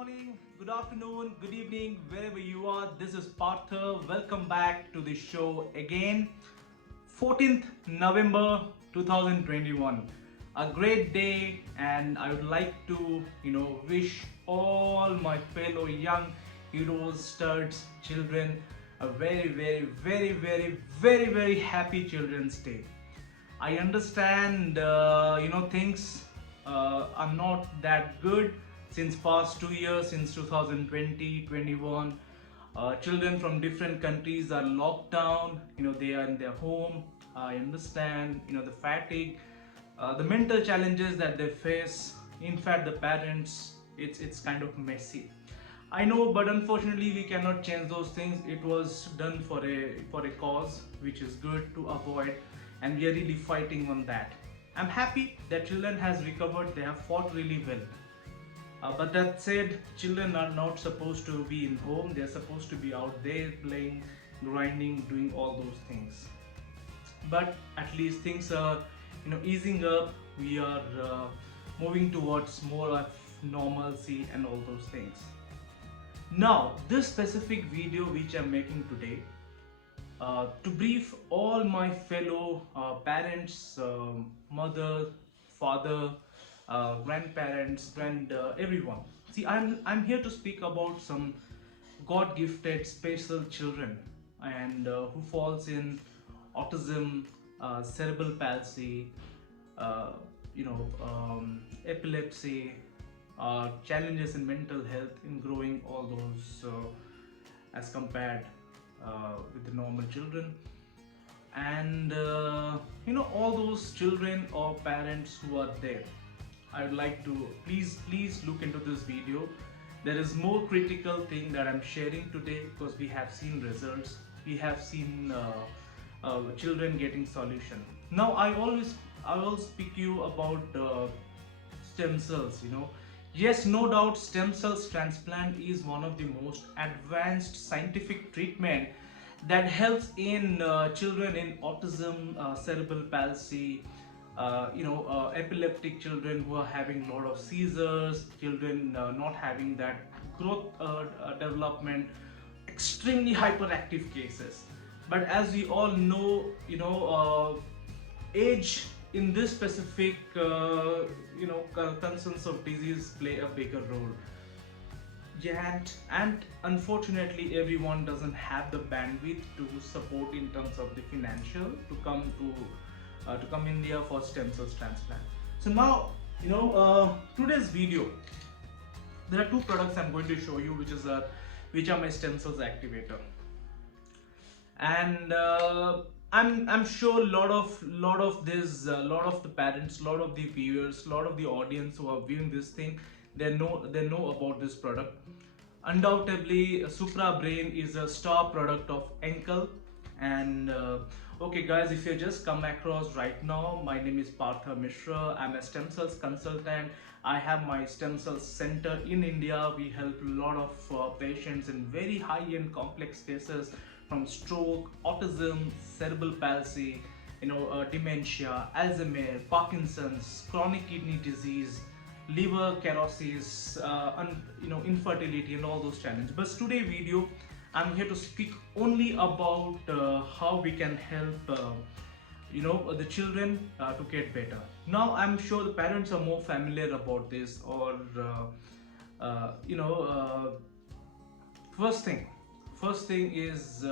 morning, good afternoon, good evening, wherever you are. This is Partha. Welcome back to the show again. 14th November 2021. A great day, and I would like to, wish all my fellow young heroes, studs, children a very, very, very, very, very, very happy Children's Day. I understand, things are not that good since past 2 years, since 2020, 21. Children from different countries are locked down. They are in their home. I understand, the fatigue, the mental challenges that they face. In fact, the parents, it's kind of messy. I know, but unfortunately, we cannot change those things. It was done for a cause which is good to avoid, and we are really fighting on that. I'm happy that children has recovered. They have fought really well. But that said, children are not supposed to be in home. They're supposed to be out there playing, grinding, doing all those things. But at least things are, easing up. We are moving towards more of normalcy and all those things. Now, this specific video which I'm making today, to brief all my fellow parents, mother, father, grandparents, everyone. See, I'm here to speak about some God-gifted special children and who falls in autism, cerebral palsy, uh, epilepsy, challenges in mental health in growing all those as compared with the normal children, and all those children or parents who are there. I would like to please look into this video. There is more critical thing that I'm sharing today because we have seen results. We have seen children getting solution. Now I will speak you about stem cells. Yes, no doubt, stem cells transplant is one of the most advanced scientific treatment that helps in children in autism, cerebral palsy, epileptic children who are having a lot of seizures, children not having that growth development, extremely hyperactive cases. But as we all know, age in this specific concerns of disease play a bigger role. Yet, and unfortunately, everyone doesn't have the bandwidth to support in terms of the financial to come India for stem cells transplant. So now, today's video, there are two products I'm going to show you, which are my stem cells activator, and I'm sure lot of the parents, lot of the viewers, lot of the audience who are viewing this thing, they know about this product. Undoubtedly, Supra Brain is a star product of Enkel. And okay, guys, if you just come across right now, my name is Partha Mishra. I'm a stem cells consultant. I have my stem cells center in India. We help a lot of patients in very high-end complex cases, from stroke, autism, cerebral palsy, dementia, Alzheimer's, Parkinson's, chronic kidney disease, liver cirrhosis, infertility, and all those challenges. But today video, I'm here to speak only about how we can help the children to get better. Now I'm sure the parents are more familiar about this, or first thing is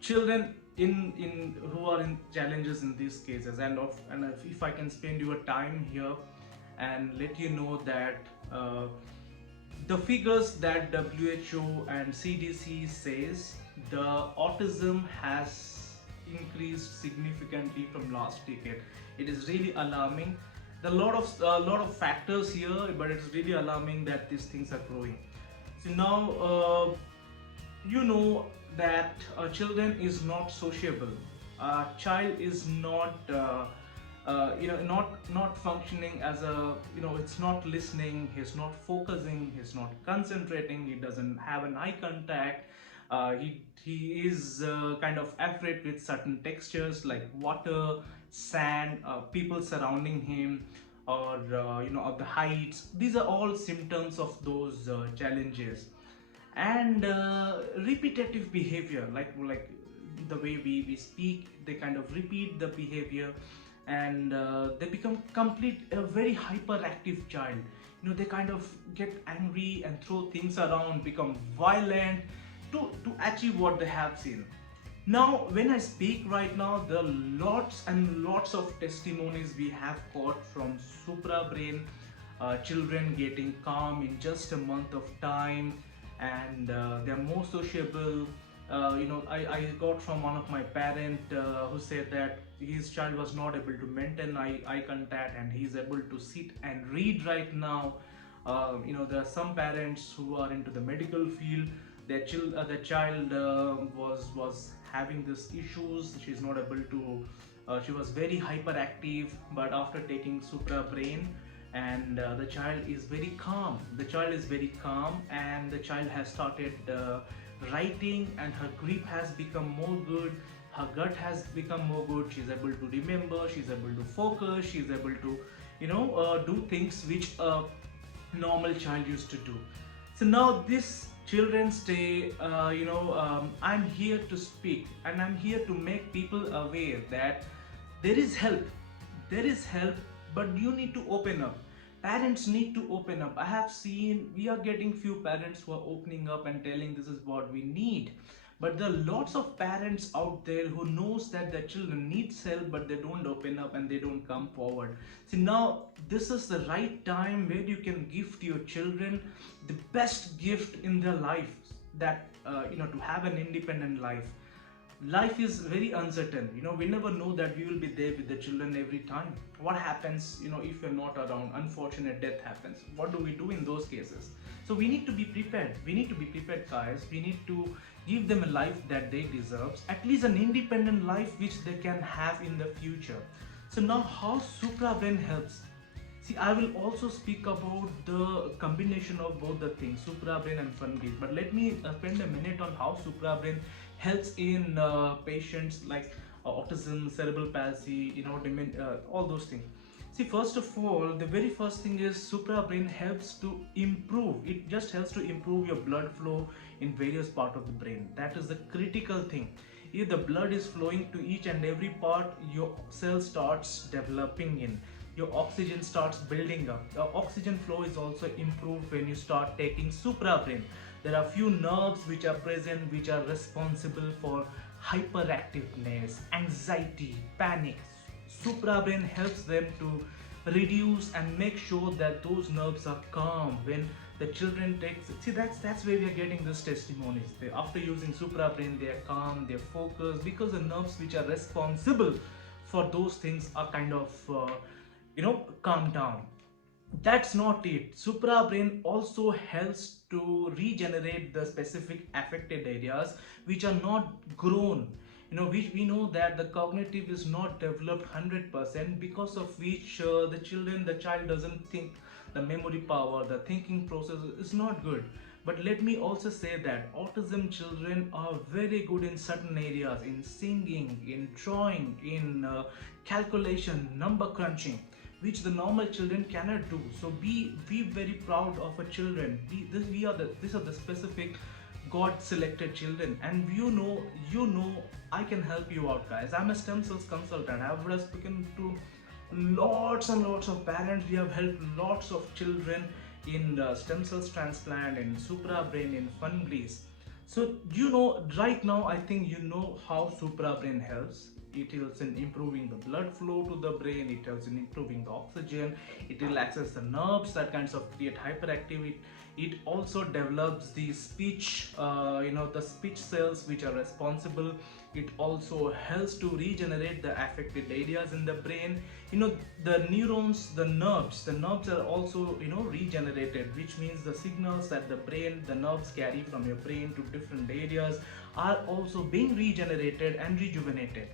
children in who are in challenges in these cases, and if I can spend your time here and let you know that the figures that WHO and CDC says, the autism has increased significantly from last decade. It is really alarming. There are a lot of factors here, but it's really alarming that these things are growing. So now that children is not sociable. A child is not not functioning as a, it's not listening, he's not focusing, he's not concentrating, he doesn't have an eye contact, he is kind of afraid with certain textures like water, sand, people surrounding him, or of the heights. These are all symptoms of those challenges. And repetitive behavior, like the way we speak, they kind of repeat the behavior, and they become complete a very hyperactive child. They kind of get angry and throw things around, become violent to achieve what they have seen. Now, when I speak right now, there are lots and lots of testimonies we have got from supra brain children getting calm in just a month of time, and they're more sociable. I got from one of my parent who said that his child was not able to maintain eye contact, and he's able to sit and read right now. There are some parents who are into the medical field. Their child was having these issues. She's not able to. She was very hyperactive, but after taking Supra Brain, and the child is very calm. The child is very calm, and the child has started writing, and her grip has become more good. Her gut has become more good. She's able to remember. She's able to focus. She's able to, do things which a normal child used to do. So now this Children's Day, I'm here to speak, and I'm here to make people aware that there is help. There is help, but you need to open up. Parents need to open up. I have seen we are getting few parents who are opening up and telling this is what we need. But there are lots of parents out there who knows that their children needs help, but they don't open up and they don't come forward. See, now this is the right time where you can gift your children the best gift in their life, that to have an independent life. Life is very uncertain. We never know that we will be there with the children every time. What happens if you're not around? Unfortunate death happens. What do we do in those cases? So we need to be prepared. We need to be prepared, guys. We need to give them a life that they deserve, at least an independent life which they can have in the future. So now, how Supra Brain helps? See, I will also speak about the combination of both the things, Supra Brain and Fun Bliss. But let me spend a minute on how Supra Brain helps in patients like autism, cerebral palsy, all those things. See, first of all, the very first thing is Supra Brain helps to improve. It just helps to improve your blood flow in various part of the brain. That is the critical thing. If the blood is flowing to each and every part, your cell starts developing in. Your oxygen starts building up. The oxygen flow is also improved when you start taking Supra Brain. There are few nerves which are present, which are responsible for hyperactiveness, anxiety, panic. Supra Brain helps them to reduce and make sure that those nerves are calm when the children take. See, that's where we are getting these testimonies. After using Supra Brain, they are calm, they're focused, because the nerves which are responsible for those things are kind of calm down. That's not it. Supra Brain also helps to regenerate the specific affected areas which are not grown. We know that the cognitive is not developed 100%, because of which the child doesn't think. The memory power, the thinking process is not good. But let me also say that autism children are very good in certain areas, in singing, in drawing, in calculation, number crunching, which the normal children cannot do. So be very proud of our children. These are the specific God selected children, and I can help you out, guys. I'm a stem cells consultant. I've spoken to lots and lots of parents. We have helped lots of children in stem cells transplant, in Supra Brain, in Fun Bliss. So right now, I think how Supra Brain helps. It helps in improving the blood flow to the brain. It helps in improving the oxygen. It relaxes the nerves that kinds of create hyperactivity. It also develops the speech, the speech cells which are responsible. It also helps to regenerate the affected areas in the brain. The neurons, the nerves are also regenerated, which means the signals that the nerves carry from your brain to different areas are also being regenerated and rejuvenated.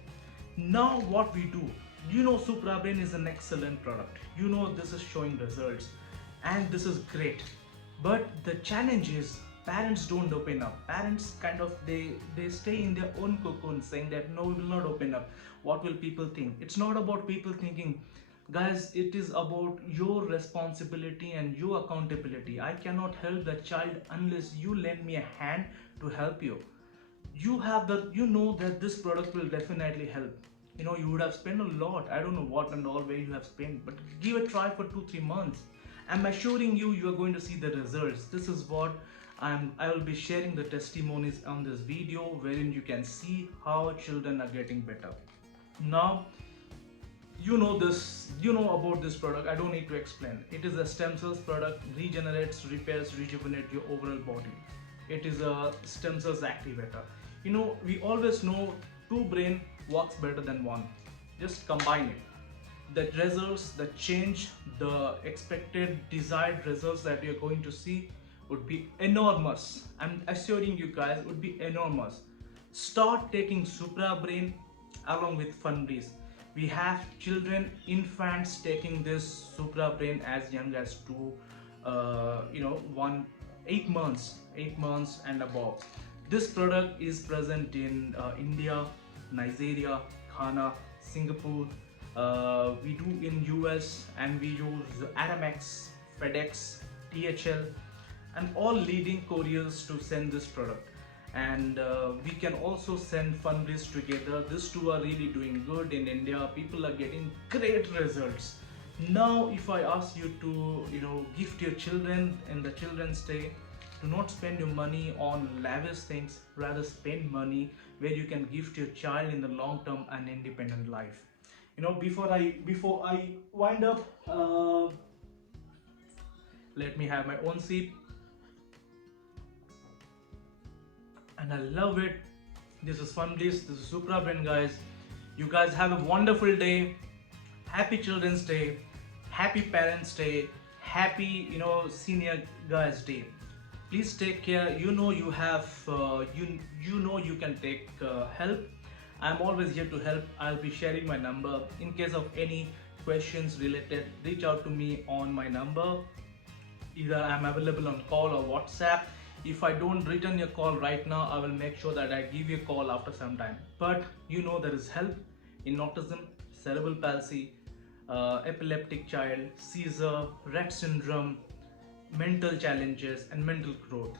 Now what we do, Supra Brain is an excellent product. This is showing results, and this is great. But the challenge is parents don't open up. Parents kind of they stay in their own cocoon, saying that no, we will not open up. What will people think? It's not about people thinking. Guys, it is about your responsibility and your accountability. I cannot help the child unless you lend me a hand to help you. You know that this product will definitely help. You would have spent a lot. I don't know what and all where you have spent, but give a try for 2-3 months. I'm assuring you, you are going to see the results. This is what I will be sharing the testimonies on this video, wherein you can see how children are getting better. Now, you know about this product. I don't need to explain. It is a stem cells product, regenerates, repairs, rejuvenate your overall body. It is a stem cells activator. We always know two brain works better than one. Just combine it. The results, the change, the expected desired results that you're going to see would be enormous. I'm assuring you guys, would be enormous. Start taking Supra Brain along with Funbreeze. We have children, infants taking this Supra Brain as young as 8 months and above. This product is present in India, Nigeria, Ghana, Singapore. We do in US, and we use Aramex, FedEx, DHL, and all leading couriers to send this product. And we can also send Funbreeze together. These two are really doing good in India. People are getting great results. Now, if I ask you to, gift your children in the Children's Day, do not spend your money on lavish things. Rather, spend money where you can gift your child in the long term and independent life. Before I wind up, let me have my own sip. And I love it. This is Funbreeze. This is Supra Brain, guys. You guys have a wonderful day. Happy Children's Day. Happy Parents Day. Happy Senior Guys Day. Please take care. You have you can take help. I'm always here to help. I'll be sharing my number. In case of any questions related, reach out to me on my number. Either I'm available on call or WhatsApp. If I don't return your call right now, I will make sure that I give you a call after some time. But there is help in autism, cerebral palsy, epileptic child, seizure, Rett syndrome, mental challenges, and mental growth.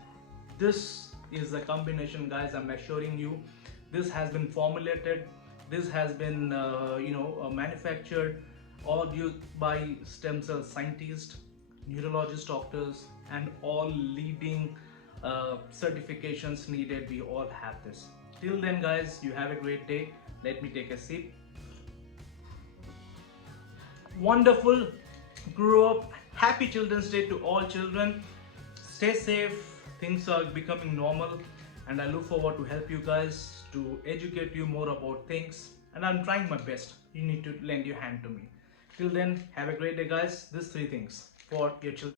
This is a combination, guys. I'm assuring you. This has been formulated. This has been manufactured all by stem cell scientists, neurologist doctors, and all leading certifications needed. We all have this. Till then, guys, you have a great day. Let me take a sip. Wonderful. Grow up. Happy Children's Day to all children. Stay safe. Things are becoming normal, and I look forward to help you guys, to educate you more about things, and I'm trying my best. You need to lend your hand to me. Till then, have a great day, guys. These 3 things for your children.